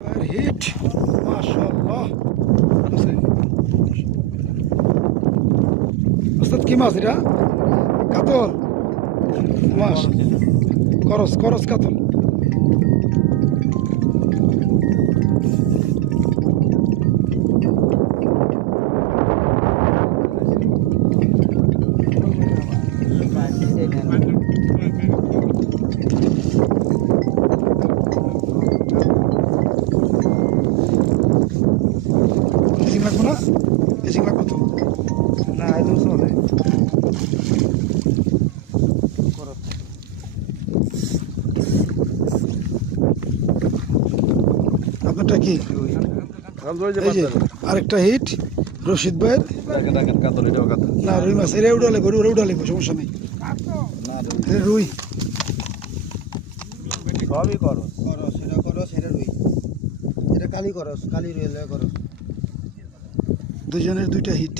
Hit মাশাআল্লাহ। ওস্তাদ কি মাছ এটা? কাতল মাছ, করস করস কাতল। এসিং লাগবো না? এসিং লাগবো তো না এগুলো চলে আপনারটা কি? এই যে আরেকটা হিট রশিদ ভাইয়ের। না রুই মাছ, এরা উড়ালে উড়ালে সমস্যা নেই। এটা রুই সবই করো সেটা রুই, এটা কালি রুই করো। দুজনের দুইটা হিট।